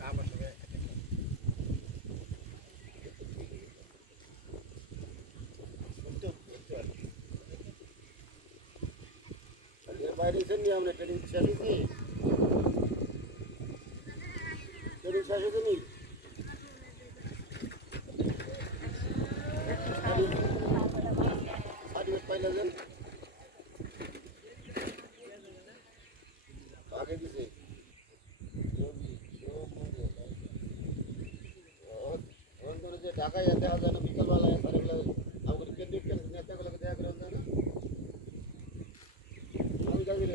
আমার সঙ্গে বাইরে এসে নিয়ে আমরা ট্রেনিং শেষ হয়েছি ট্রেনিং ঢাকায় দেখা যায় না বিকালবেলায় সারেবেলা আমাদের কেন্দ্রীয় নেতাগুলোকে দেখা করেন যায় না আমি যাবি